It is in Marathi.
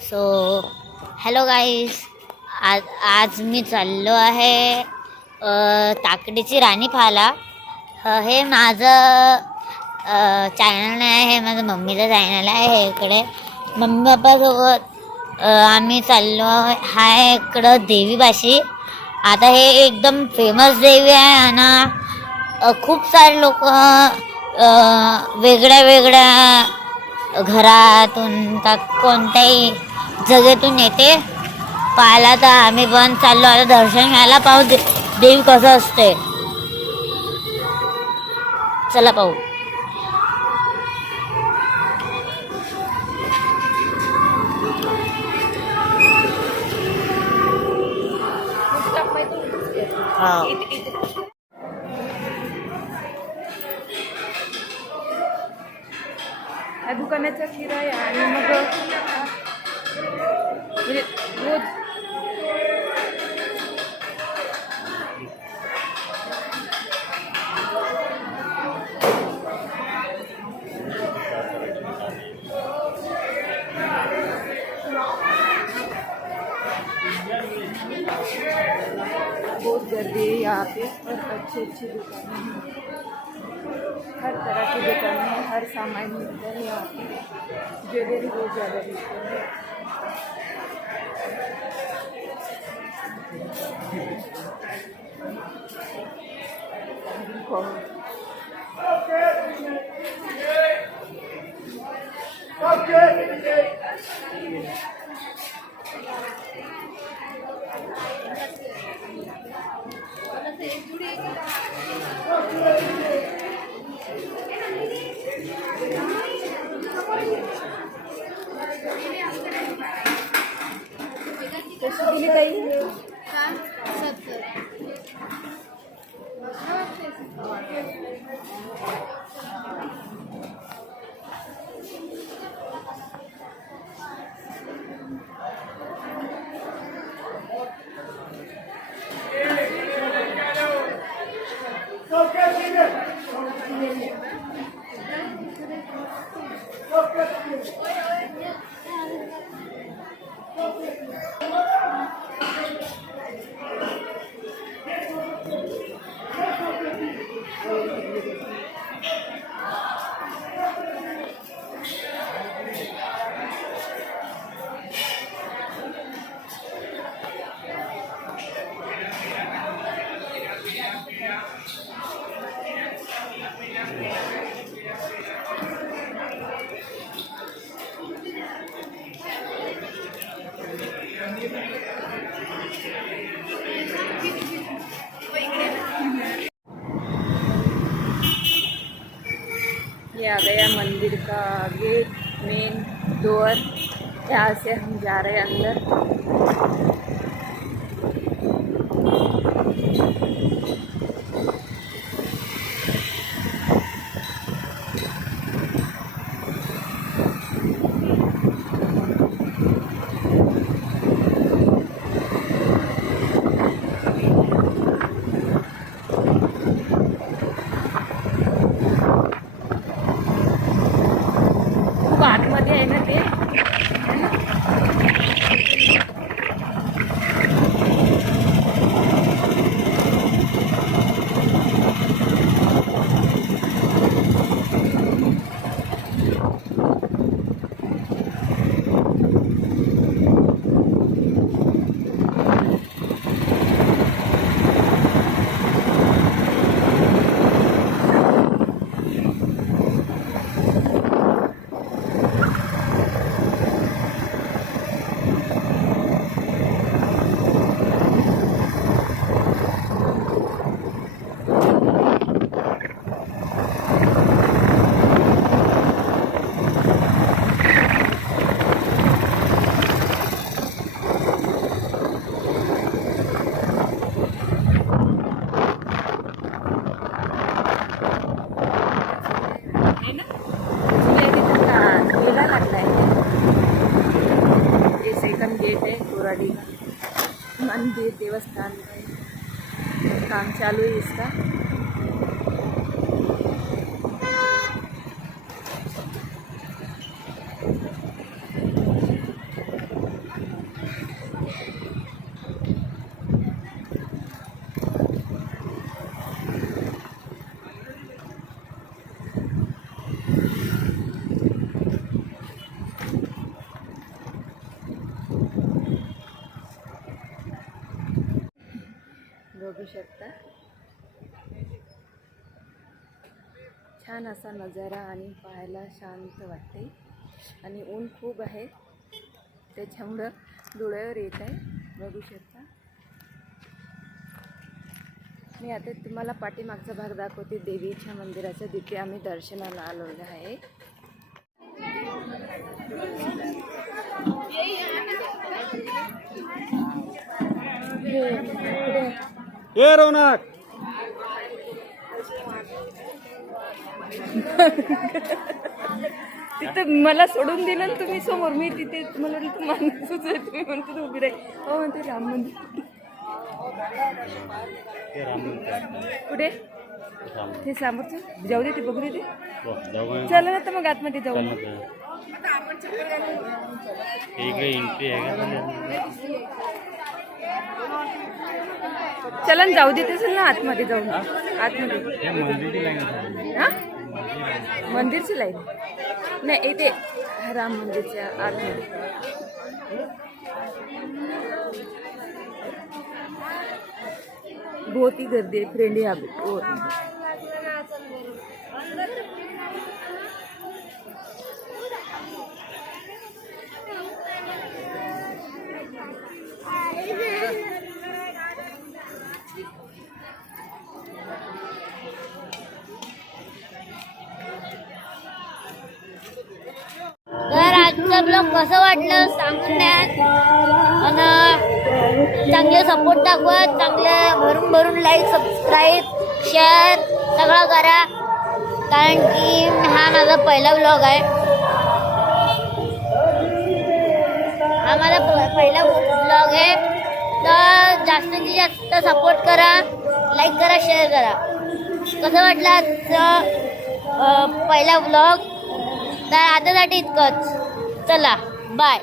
सो हॅलो गाईस, आज आज मी चाललो आहे ताकडीची राणी पाहायला. हे माझं चॅनल आहे, हे माझं मम्मीचं चॅनल आहे. इकडे मम्मी पप्पासोबत आम्ही चाललो आहे इकडं देवीपाशी. आता हे एकदम फेमस देवी आहे आणि खूप सारे लोक वेगळ्या वेगळ्या घरातून का कोणत्याही जगेतून येते पाहायला. तर आम्ही पण चाललो आता दर्शन घ्यायला. पाहू देवी कसं असते, चला पाहू. ह्या दुकानाचा किराया आणि मग म्हणजे रोज बहुत गर्दी है यहाँ पे और अच्छी अच्छी दुकानें हैं, हर तरह की दुकानें हैं, हर सामान मिलता है यहाँ पे। ज्वेलरी बहुत ज़्यादा मिलती है। कशी दिली ताई? ये आ गया मंदिर का गेट, मेन डोर। यहाँ से हम जा रहे हैं अंदर। खूप आतमध्ये आहे ना ते, मेला लागला है। ये सेकंड गेट है कोराडी मंदिर देवस्थान का काम चालू है इसका। बघू शकता. छान असा नजारा आणि पाहायला शांत वाटते. आणि ऊन खूप आहे त्याच्यामुळं डोळ्यावर येत आहे, बघू शकता. मी आता तुम्हाला पाठीमागचा भाग दाखवते देवीच्या मंदिराचा, तिथे आम्ही दर्शनाला आलेलो आहे. ये रौनक तिथं मला सोडून दिलं ना तुम्ही समोर, मी तिथे मला वाटलं तू माणूसच आहे, तुम्ही म्हणतो तू उभी राही. हो म्हणते राम मंदिर कुठे ते समोरचं, जाऊ दे ते बघू दे ते. चला ना तर मग आतमध्ये जाऊ. चला ना जाऊ देत असेल ना आतमध्ये जाऊन. आतमध्ये हां मंदिरची लाईन नाही इथे राम मंदिरच्या आतमध्ये. बहुत ही गर्दी आहे, फ्रेंडली हो. तर आजचा ब्लॉग कसं वाटलं सांगून द्या. आणि चांगले सपोर्ट दाखवा, चांगले भरून भरून लाईक सबस्क्राईब शेअर सगळं करा, कारण की हा माझा पहिला ब्लॉग आहे. हा माझा पहिला ब्लॉग आहे. तर जास्तीत जास्त सपोर्ट करा, लाईक करा, शेअर करा. कसं वाटलं आजचं पहिला ब्लॉग. तर आतासाठी इतकंच. चला बाय.